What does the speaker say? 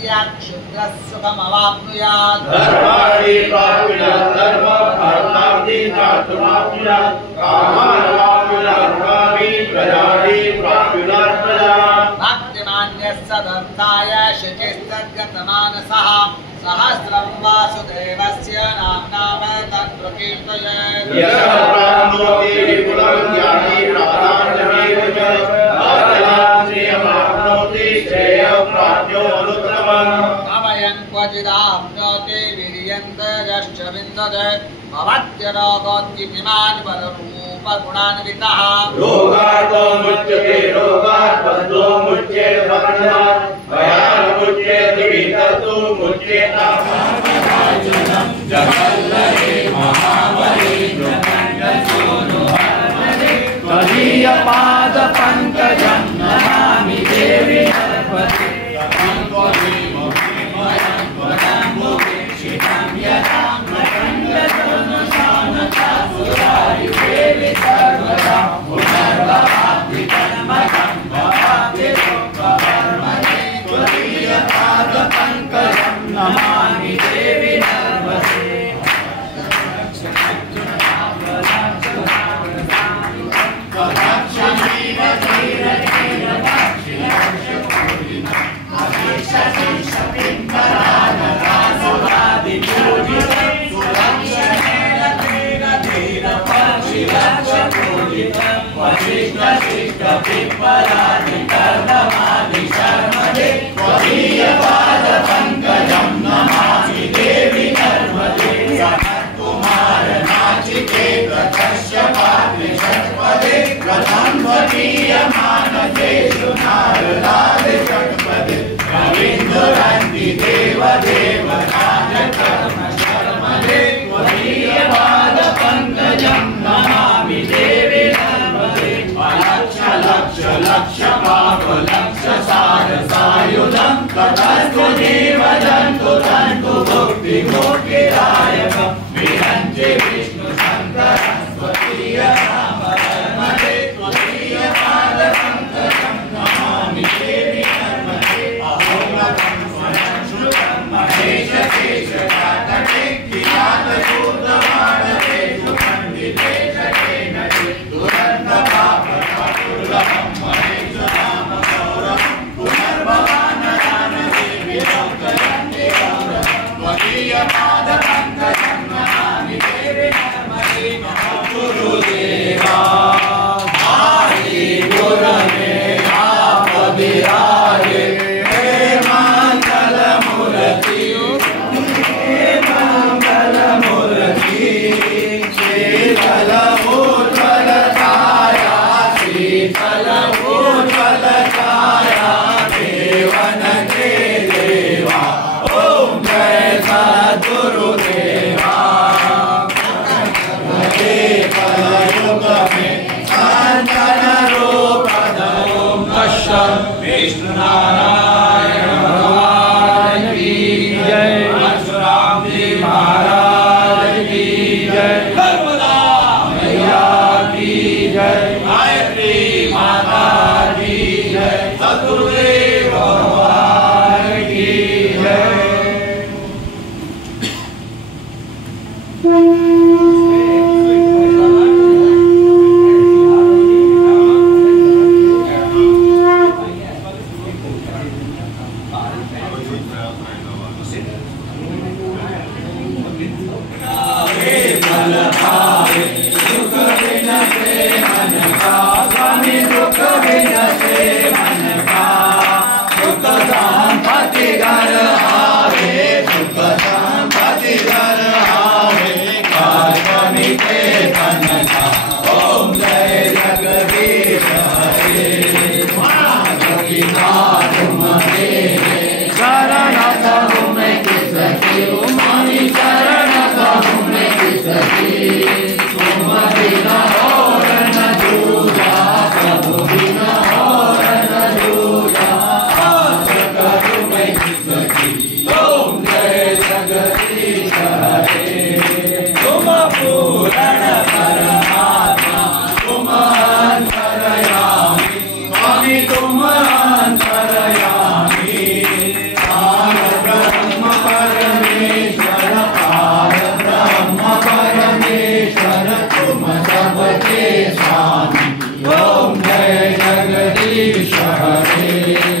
स्यात् क्षुद्रः सुखमवाप्नुयात् धर्माणि प्राप्नुयात् धर्मार्थार्थानि चार्थमाप्नुयात् कामानवाप्नुयात् कामी प्रजानि प्राप्नुयात् प्रजा भक्तिमान्यः सदर्थाय शुचिस्तद्गतमानसः सहस्रं वासुदेवस्य नाम्नाम तत्प्रकीर्तयेत् यशः प्राप्नोति विपुलं ज्ञानी प्राधान्यमेव च आत्मनां श्रियमाप्नोति श्रेयप्राप्योऽनुत्तमम् अवयं क्वचिदाप्नोति वीर्यन्तरश्च विन्दते भवत्यरोगोद्गीतिमान् पररूपगुणान्वितः रोगार्तो मुच्यते रोगात् बन्धो मुच्येत बन्धनात् भयान् मुच्येत वितर्तु मुच्येत सर्वदाजुनं जगल्लये महाबले जगन्नसोनो हरमने तदीयपादपङ्कजं नमामि देवी नर्मदे नमामि देवी नर्मदे का सहते